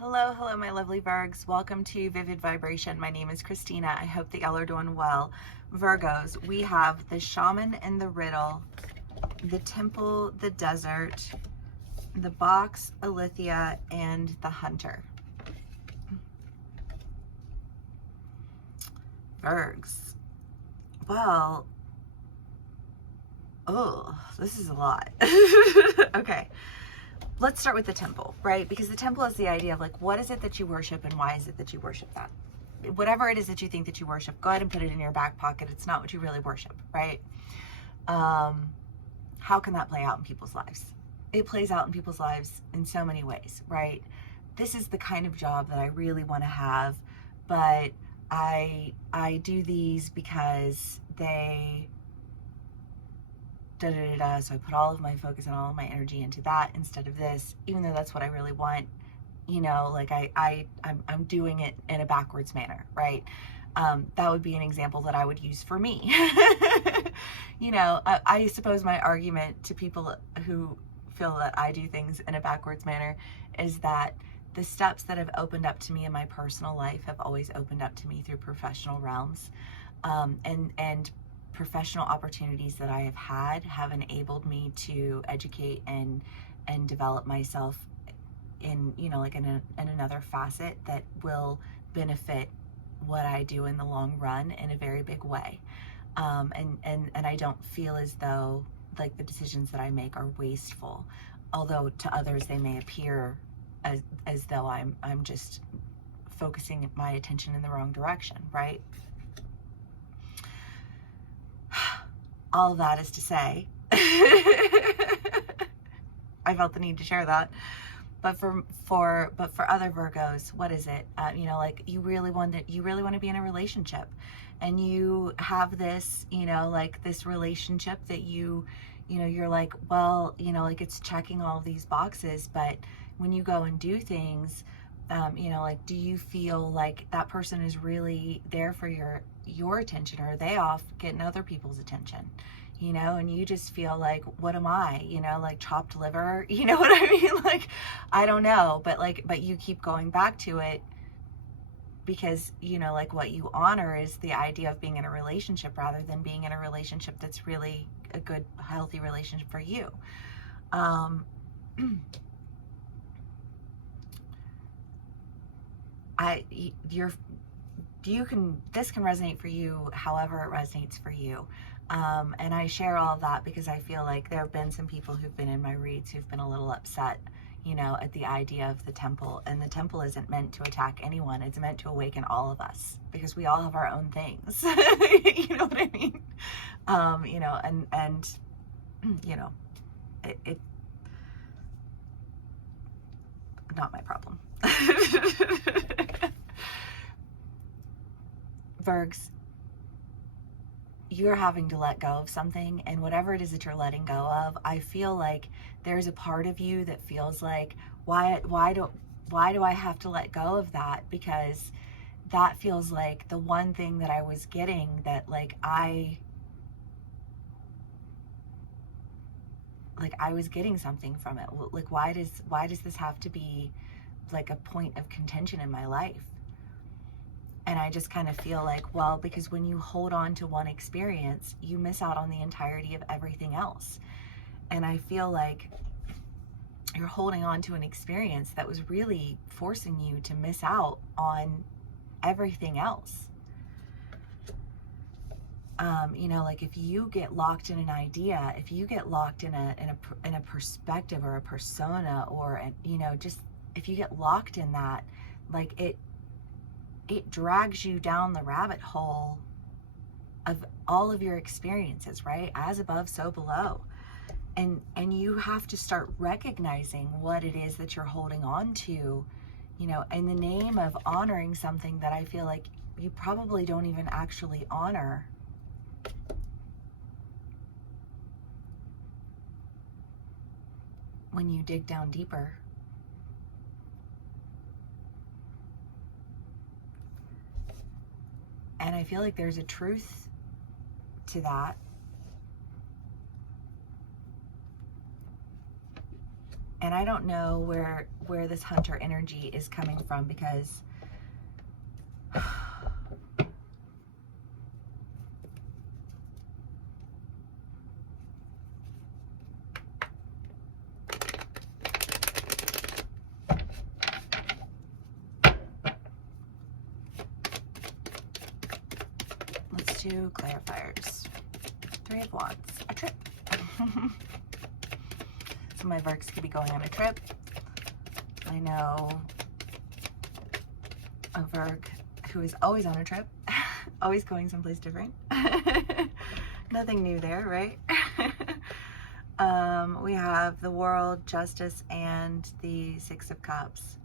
Hello, hello, my lovely Virgs. Welcome to Vivid Vibration. My name is Christina. I hope that y'all are doing well. Virgos, we have the Shaman and the Riddle, the Temple, the Desert, the Box, Alithia, and the Hunter. Virgs. Well, oh, this is a lot. Okay. Let's start with the temple, right? Because the temple is the idea of like, what is it that you worship and why is it that you worship that? Whatever it is that you think that you worship, go ahead and put it in your back pocket. It's not what you really worship, right? How can that play out in people's lives? It plays out in people's lives in so many ways, right? This is the kind of job that I really want to have, but I do these because they so I put all of my focus and all of my energy into that instead of this, even though that's what I really want. You know, like I'm doing it in a backwards manner, right? That would be an example that I would use for me. You know, I suppose my argument to people who feel that I do things in a backwards manner is that the steps that have opened up to me in my personal life have always opened up to me through professional realms, and professional opportunities that I have had have enabled me to educate and develop myself in, you know, like in another facet that will benefit what I do in the long run in a very big way. And I don't feel as though like the decisions that I make are wasteful, although to others they may appear as though I'm just focusing my attention in the wrong direction, right? All of that is to say, I felt the need to share that. But for other Virgos, what is it? You know, like you really want to be in a relationship, and you have this, you know, like this relationship that you know, you're like, well, you know, like it's checking all of these boxes, but when you go and do things, you know, like, do you feel like that person is really there for your attention, or are they off getting other people's attention? You know, and you just feel like, what am I, you know, like chopped liver, you know what I mean? Like, I don't know, but you keep going back to it because, you know, like what you honor is the idea of being in a relationship rather than being in a relationship that's really a good, healthy relationship for you. This can resonate for you however it resonates for you. And I share all of that because I feel like there have been some people who've been in my reads who've been a little upset, you know, at the idea of the temple. And the temple isn't meant to attack anyone. It's meant to awaken all of us because we all have our own things. You know what I mean? You know, and you know, it not my problem. Virgs, you're having to let go of something, and whatever it is that you're letting go of, I feel like there's a part of you that feels like, why do I have to let go of that? Because that feels like the one thing that I was getting, that like I was getting something from it. Like, why does this have to be like a point of contention in my life? And I just kind of feel like, well, because when you hold on to one experience, you miss out on the entirety of everything else. And I feel like you're holding on to an experience that was really forcing you to miss out on everything else. You know, like if you get locked in an idea, if you get locked in a perspective or a persona, or you know, just if you get locked in that, like it drags you down the rabbit hole of all of your experiences, right? As above, so below. And you have to start recognizing what it is that you're holding on to, you know, in the name of honoring something that I feel like you probably don't even actually honor. When you dig down deeper. And I feel like there's a truth to that. And I don't know where this hunter energy is coming from, because let's do clarifiers. 3 of Wands, a trip. So my Virgs could be going on a trip. I know a Virg who is always on a trip, always going someplace different. Nothing new there, right? We have the World, Justice, and the 6 of Cups.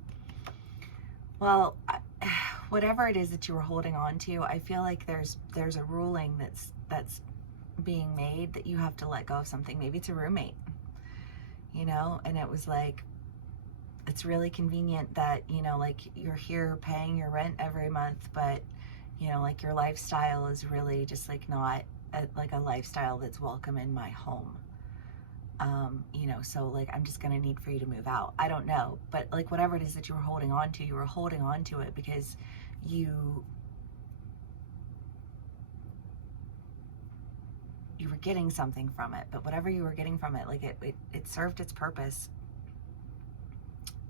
Well, whatever it is that you were holding on to, I feel like there's a ruling that's being made that you have to let go of something. Maybe it's a roommate, you know, and it was like, it's really convenient that, you know, like you're here paying your rent every month, but, you know, like your lifestyle is really just like not like a lifestyle that's welcome in my home. You know, so like I'm just gonna need for you to move out. I don't know, but like whatever it is that you were holding on to, you were holding on to it because you were getting something from it. But whatever you were getting from it, like it served its purpose.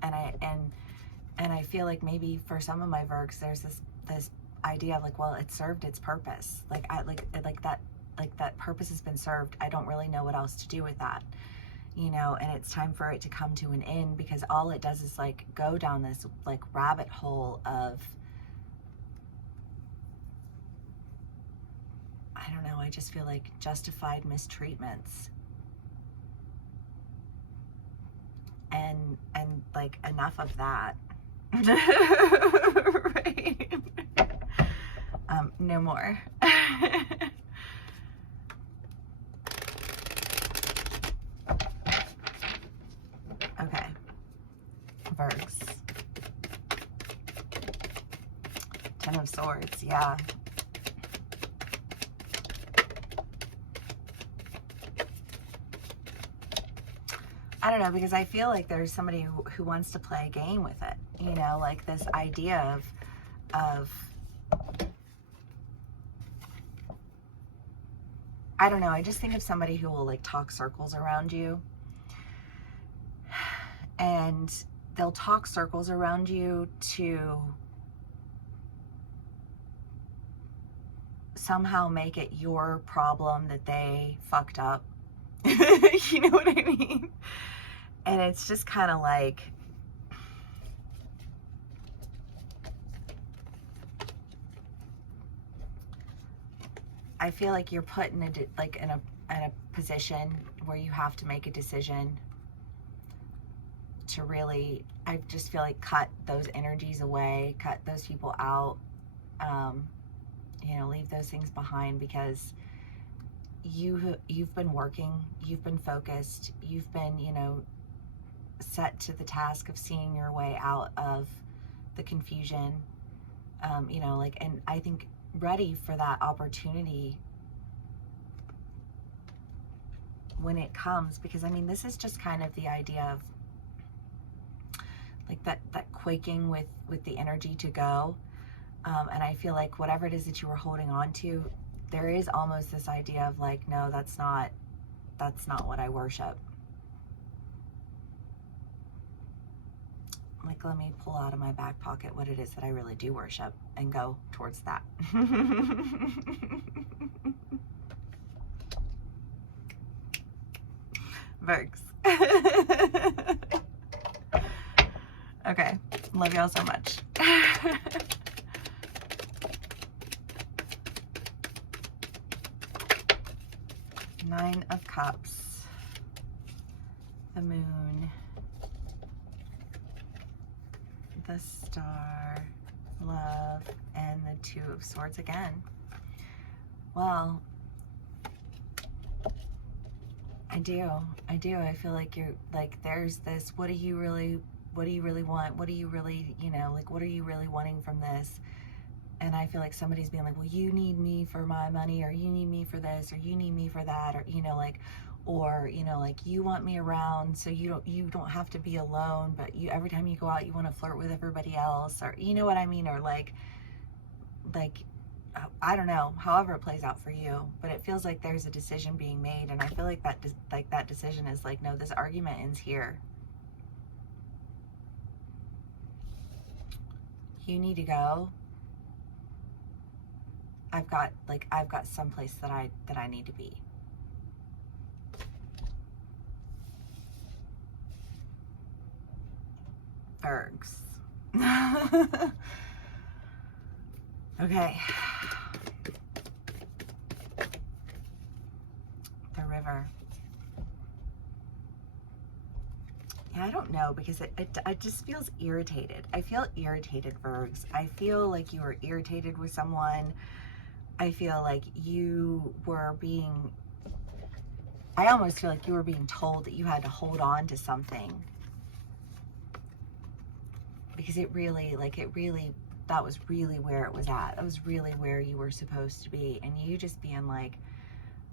And I feel like maybe for some of my Virgs, there's this idea of like, well, it served its purpose. Like that purpose has been served. I don't really know what else to do with that, you know, and it's time for it to come to an end, because all it does is like go down this like rabbit hole of, I don't know, I just feel like justified mistreatments. And like enough of that. Right? No more. Okay. Virgs. 10 of Swords, yeah. I don't know, because I feel like there's somebody who wants to play a game with it, you know, like this idea of I don't know, I just think of somebody who will like talk circles around you, and they'll talk circles around you to somehow make it your problem that they fucked up. You know what I mean? And it's just kind of like, I feel like you're put in a position where you have to make a decision to really, I just feel like cut those energies away, cut those people out, you know, leave those things behind, because you've been working, you've been focused, you've been, you know, set to the task of seeing your way out of the confusion, you know, like, and I think ready for that opportunity when it comes, because I mean, this is just kind of the idea of like that quaking with the energy to go, and I feel like whatever it is that you were holding on to, there is almost this idea of like, no, that's not what I worship. Like, let me pull out of my back pocket what it is that I really do worship and go towards that. Virgs. Okay, love y'all so much. 9 of Cups, the Moon, the Star, Love, and the 2 of Swords again. Well, I do. I feel like you're like, there's this, what do you really want? What do you really, you know, like, what are you really wanting from this? And I feel like somebody's being like, well, you need me for my money, or you need me for this, or you need me for that, or, you know, like, or, you know, like, you want me around so you don't have to be alone, but you, every time you go out, you want to flirt with everybody else, or, you know what I mean? Or like, I don't know, however it plays out for you, but it feels like there's a decision being made, and I feel like that decision is like, no, this argument ends here. You need to go. I've got someplace that I need to be. Virgs. Okay. The river. Yeah, I don't know, because it just feels irritated. I feel irritated, Virgs. I feel like you were irritated with someone. I feel like you were being, I almost feel like you were being told that you had to hold on to something. Because it really, that was really where it was at. That was really where you were supposed to be. And you just being like,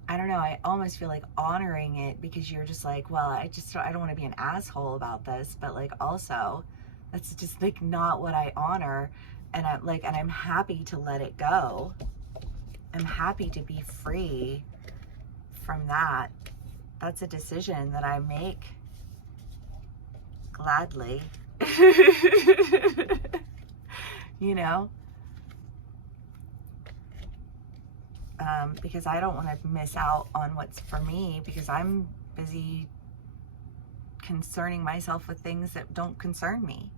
I don't know, I almost feel like honoring it, because you're just like, well, I don't want to be an asshole about this, but like, also, that's just like not what I honor. And I'm happy to let it go. I'm happy to be free from that. That's a decision that I make gladly. You know? Because I don't want to miss out on what's for me, because I'm busy concerning myself with things that don't concern me.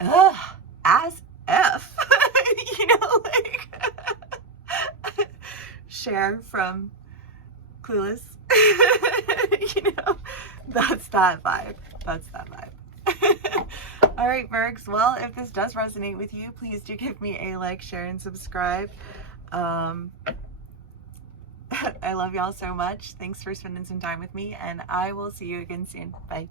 Ugh, as if. You know, like, Cher from Clueless. You know, that's that vibe. That's that vibe. All right, Virgs. Well, if this does resonate with you, please do give me a like, share, and subscribe. I love y'all so much. Thanks for spending some time with me, and I will see you again soon. Bye.